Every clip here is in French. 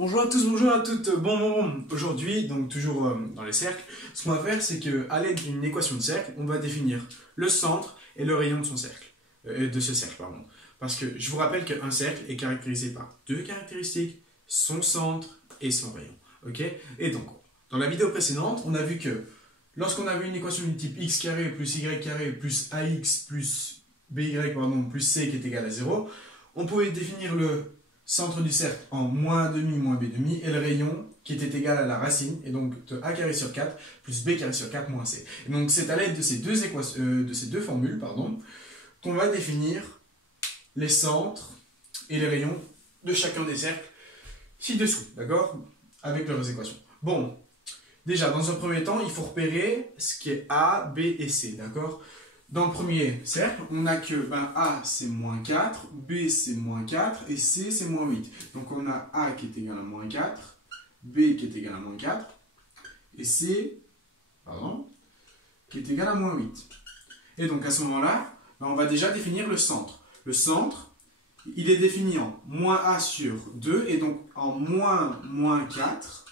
Bonjour à tous, bonjour à toutes. Bon. Aujourd'hui, donc toujours dans les cercles, ce qu'on va faire, c'est qu'à l'aide d'une équation de cercle, on va définir le centre et le rayon de son cercle, de ce cercle, pardon. Parce que je vous rappelle qu'un cercle est caractérisé par deux caractéristiques, son centre et son rayon. Ok? Et donc, dans la vidéo précédente, on a vu que lorsqu'on avait une équation du type x carré plus y carré plus ax plus by pardon, plus c qui est égal à 0, on pouvait définir le centre du cercle en moins demi moins b demi et le rayon qui était égal à la racine, et donc de a carré sur 4 plus b carré sur 4 moins c. Et donc c'est à l'aide de ces deux formules qu'on va définir les centres et les rayons de chacun des cercles ci-dessous, d'accord? Avec leurs équations. Bon, déjà dans un premier temps, il faut repérer ce qui est a, b et c, d'accord? Dans le premier cercle, on a que A c'est moins 4, B c'est moins 4 et C c'est moins 8. Donc on a A qui est égal à moins 4, B qui est égal à moins 4 et C qui est égal à moins 8. Et donc à ce moment-là, on va déjà définir le centre. Le centre, il est défini en moins A sur 2 et donc en moins 4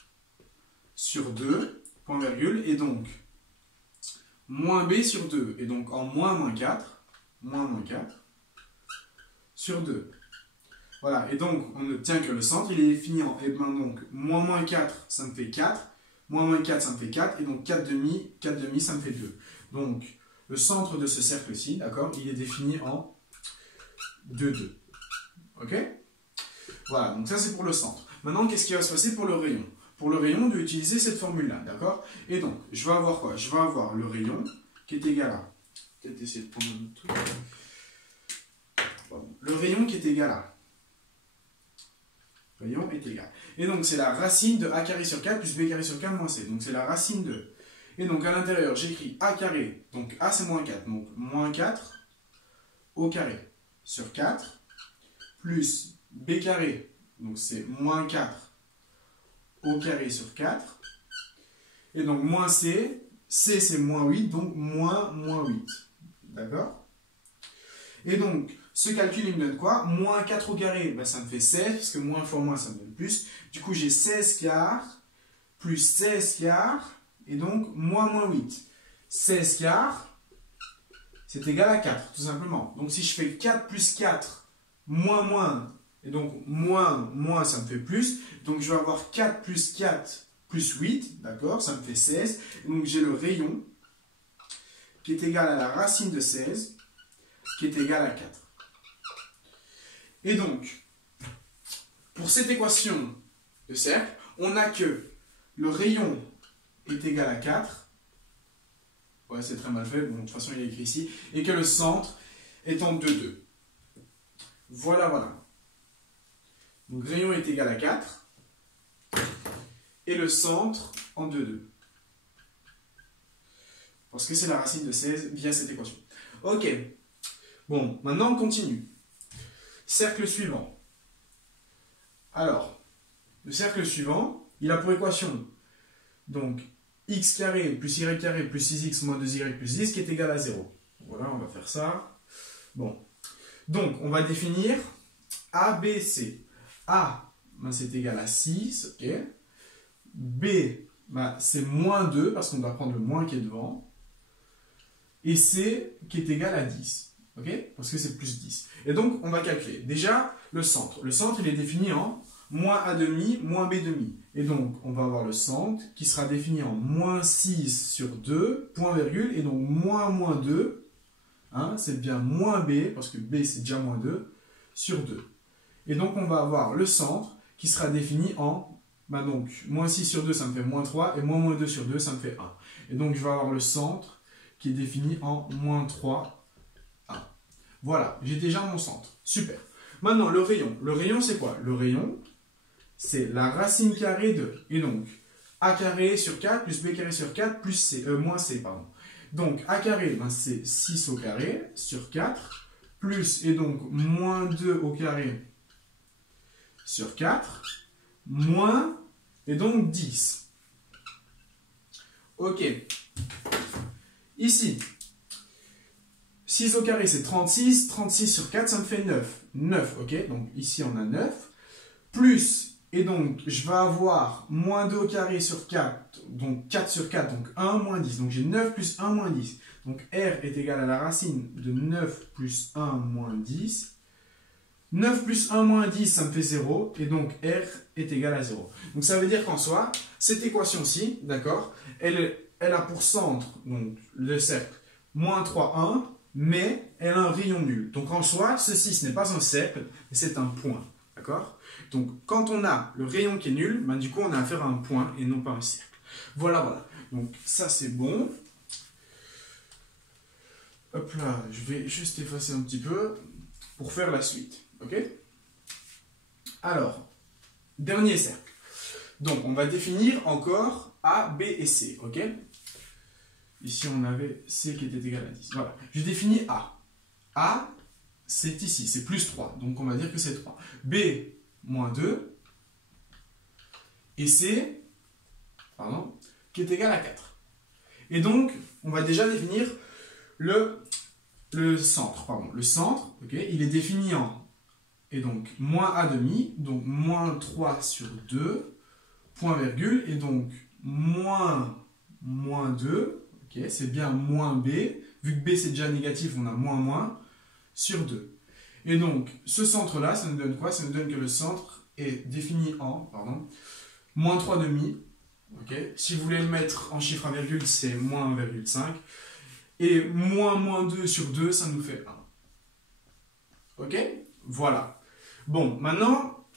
sur 2, point virgule, et donc moins b sur 2, et donc en moins 4 sur 2. Voilà, et donc on obtient que le centre, il est défini en, et ben donc, moins 4, ça me fait 4, moins 4, ça me fait 4, et donc 4 demi, ça me fait 2. Donc, le centre de ce cercle-ci, d'accord, il est défini en 2. Ok? Voilà, donc ça c'est pour le centre. Maintenant, qu'est-ce qui va se passer pour le rayon? Pour le rayon, on doit utiliser cette formule-là, d'accord? Et donc, je vais avoir quoi? Je vais avoir le rayon qui est égal à... Peut-être essayer de prendre un autre truc. Bon. Le rayon qui est égal à... Rayon est égal. Et donc, c'est la racine de a carré sur 4 plus b carré sur 4 moins c. Donc, c'est la racine de... Et donc, à l'intérieur, j'écris a carré. Donc, a c'est moins 4. Donc, moins 4 au carré sur 4 plus b carré. Donc, c'est moins 4 au carré sur 4, et donc moins c, c c'est moins 8, donc moins 8, d'accord? Et donc, ce calcul il me donne quoi? Moins 4 au carré, ça me fait 16, parce que moins fois moins ça me donne plus, du coup j'ai 16 quarts, plus 16 quarts, et donc moins 8. 16 quarts, c'est égal à 4, tout simplement. Donc si je fais 4 plus 4, moins, et donc moins ça me fait plus, donc je vais avoir 4 plus 4 plus 8, d'accord, ça me fait 16, et donc j'ai le rayon qui est égal à la racine de 16, qui est égal à 4. Et donc, pour cette équation de cercle, on a que le rayon est égal à 4, ouais c'est très mal fait, bon de toute façon il est écrit ici, et que le centre est en 2. Voilà. Donc rayon est égal à 4 et le centre en 2. Parce que c'est la racine de 16 via cette équation. Ok. Bon, maintenant on continue. Cercle suivant. Alors, le cercle suivant, il a pour équation donc x carré plus y carré plus 6x moins 2y plus 10 qui est égal à 0. Voilà, on va faire ça. Bon. Donc, on va définir A, B, C. A, c'est égal à 6, ok. B, c'est moins 2, parce qu'on doit prendre le moins qui est devant. Et C, qui est égal à 10, ok, parce que c'est plus 10. Et donc, on va calculer. Déjà, le centre. Le centre, il est défini en moins A demi, moins B demi. Et donc, on va avoir le centre qui sera défini en moins 6 sur 2, point virgule, et donc moins 2, hein, c'est bien moins B, parce que B, c'est déjà moins 2, sur 2. Et donc, on va avoir le centre qui sera défini en, donc, moins 6 sur 2, ça me fait moins 3, et moins 2 sur 2, ça me fait 1. Et donc, je vais avoir le centre qui est défini en moins 3, 1. Voilà, j'ai déjà mon centre. Super. Maintenant, le rayon. Le rayon, c'est quoi? Le rayon, c'est la racine carrée de, et donc, a carré sur 4 plus b carré sur 4 plus c, moins c, pardon. Donc, a carré, c'est 6 au carré sur 4, plus, et donc, moins 2 au carré sur 4, moins, et donc 10. Ok. Ici, 6 au carré, c'est 36. 36 sur 4, ça me fait 9. 9, ok. Donc ici, on a 9. Plus Et donc, je vais avoir moins 2 au carré sur 4, donc 4 sur 4, donc 1 moins 10. Donc j'ai 9 plus 1 moins 10. Donc R est égal à la racine de 9 plus 1 moins 10. 9 plus 1 moins 10, ça me fait 0. Et donc R est égal à 0. Donc ça veut dire qu'en soi, cette équation-ci, d'accord, elle a pour centre, donc le cercle, moins 3, 1, mais elle a un rayon nul. Donc en soi, ceci, ce n'est pas un cercle, mais c'est un point. D'accord? Donc, quand on a le rayon qui est nul, ben, du coup, on a affaire à un point et non pas un cercle. Voilà, voilà. Donc, ça, c'est bon. Hop là, je vais juste effacer un petit peu pour faire la suite. OK? Alors, dernier cercle. Donc, on va définir encore A, B et C. OK? Ici, on avait C qui était égal à 10. Voilà. Je définis A. A, c'est ici, c'est plus 3. Donc, on va dire que c'est 3. B, moins 2. Et C, pardon, qui est égal à 4. Et donc, on va déjà définir le centre. Pardon. Le centre, okay, il est défini en, et donc, moins A demi, donc moins 3 sur 2, point virgule, et donc, moins 2, okay, c'est bien moins B. Vu que B c'est déjà négatif, on a moins sur 2. Et donc, ce centre-là, ça nous donne quoi? Ça nous donne que le centre est défini en, pardon, moins 3 demi. Okay. Si vous voulez le mettre en chiffre à virgule, c'est moins 1,5. Et moins 2 sur 2, ça nous fait 1. Ok? Voilà. Bon, maintenant,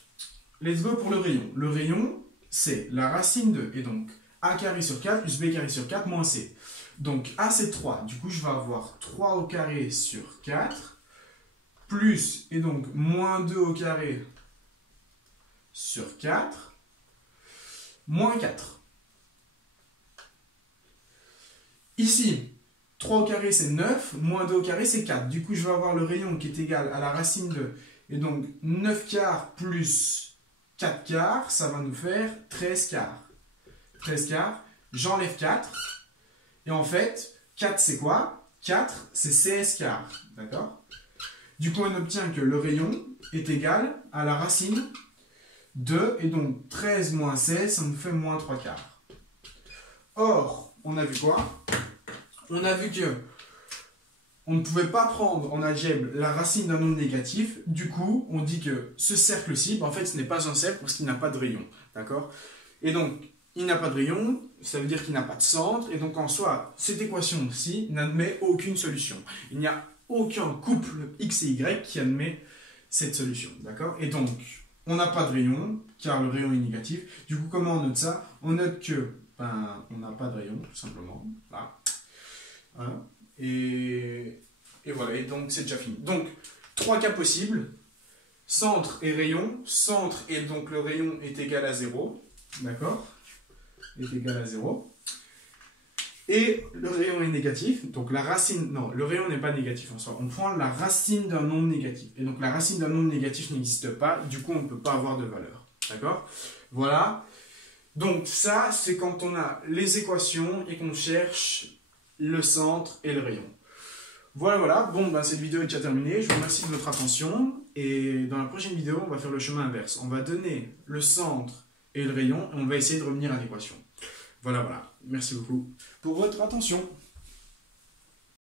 let's go pour le rayon. Le rayon, c'est la racine de, et donc, A carré sur 4 plus B carré sur 4 moins C. Donc, A c'est 3. Du coup, je vais avoir 3 au carré sur 4. Plus, et donc, moins 2 au carré sur 4, moins 4. Ici, 3 au carré, c'est 9, moins 2 au carré, c'est 4. Du coup, je vais avoir le rayon qui est égal à la racine de, et donc, 9 quarts plus 4 quarts, ça va nous faire 13 quarts. 13 quarts, j'enlève 4, et en fait, 4, c'est quoi? 4, c'est 16 quarts, d'accord? Du coup, on obtient que le rayon est égal à la racine de, et donc 13 moins 16, ça nous fait moins 3 quarts. Or, on a vu quoi? On a vu que on ne pouvait pas prendre en algèbre la racine d'un nombre négatif. Du coup, on dit que ce cercle-ci, en fait, ce n'est pas un cercle parce qu'il n'a pas de rayon. D'accord? Et donc, il n'a pas de rayon, ça veut dire qu'il n'a pas de centre. Et donc, en soi, cette équation-ci n'admet aucune solution. Il n'y a aucun couple x et y qui admet cette solution, d'accord? Et donc, on n'a pas de rayon, car le rayon est négatif. Du coup, comment on note ça? On note que, on n'a pas de rayon, tout simplement. Là. Voilà. Et voilà, et donc c'est déjà fini. Donc, 3 cas possibles. Centre et rayon. Centre, et donc le rayon est égal à 0. D'accord? Est égal à 0. Et le rayon est négatif, donc la racine, non, le rayon n'est pas négatif en soi. On prend la racine d'un nombre négatif. Et donc la racine d'un nombre négatif n'existe pas, du coup on ne peut pas avoir de valeur. D'accord? Voilà. Donc ça, c'est quand on a les équations et qu'on cherche le centre et le rayon. Voilà, voilà. Bon, ben, cette vidéo est déjà terminée. Je vous remercie de votre attention. Et dans la prochaine vidéo, on va faire le chemin inverse. On va donner le centre et le rayon et on va essayer de revenir à l'équation. Voilà, voilà. Merci beaucoup pour votre attention.